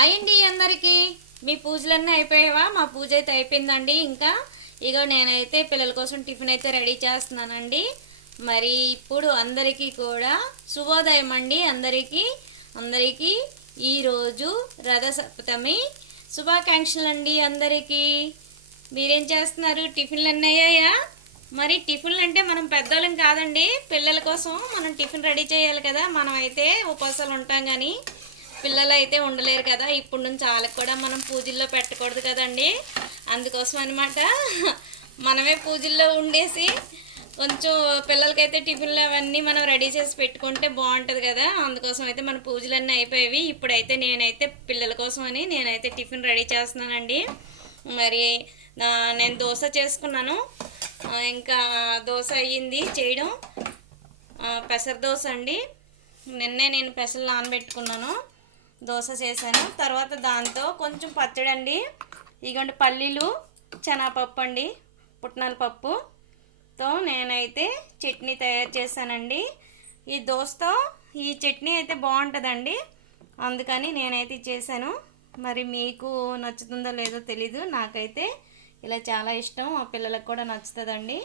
అయ్యండి అందరికీ మీ పూజలన్నీ అయిపోయావా? మా పూజ అయితే అయిపోయిందండి. ఇంకా ఇగో నేనైతే పిల్లల కోసం టిఫిన్ అయితే రెడీ చేస్తున్నానండి. మరి ఇప్పుడు అందరికీ కూడా శుభోదయం అండి. అందరికీ ఈరోజు రథసప్తమి శుభాకాంక్షలు అండి అందరికీ. మీరేం చేస్తున్నారు? టిఫిన్లు అన్నీ అయ్యాయా? మరి టిఫిన్లు అంటే మనం పెద్దోళ్ళం కాదండి, పిల్లల కోసం మనం టిఫిన్ రెడీ చేయాలి కదా. మనం అయితే ఉపవాసాలు ఉంటాం కానీ పిల్లలు అయితే ఉండలేరు కదా. ఇప్పుడు నుంచి వాళ్ళకి కూడా మనం పూజల్లో పెట్టకూడదు కదండి. అందుకోసం అనమాట మనమే పూజల్లో ఉండేసి కొంచెం పిల్లలకైతే టిఫిన్లు అవన్నీ మనం రెడీ చేసి పెట్టుకుంటే బాగుంటుంది కదా. అందుకోసం అయితే మన పూజలన్నీ అయిపోయేవి. ఇప్పుడైతే నేనైతే పిల్లల కోసం అని నేనైతే టిఫిన్ రెడీ చేస్తున్నానండి. మరి నేను దోశ చేసుకున్నాను. ఇంకా దోశ అయ్యింది చేయడం. పెసర దోశ అండి. నిన్నే నేను పెసలు నానబెట్టుకున్నాను, దోశ చేశాను. తర్వాత దాంతో కొంచెం పచ్చడి అండి. ఇగోండి పల్లీలు, శనగపప్పు అండి, పుట్నాల పప్పుతో నేనైతే చట్నీ తయారు చేశానండి. ఈ దోశతో ఈ చట్నీ అయితే బాగుంటుందండి, అందుకని నేనైతే చేశాను. మరి మీకు నచ్చుతుందో లేదో తెలీదు, నాకైతే ఇలా చాలా ఇష్టం, మా పిల్లలకు కూడా నచ్చుతుందండి.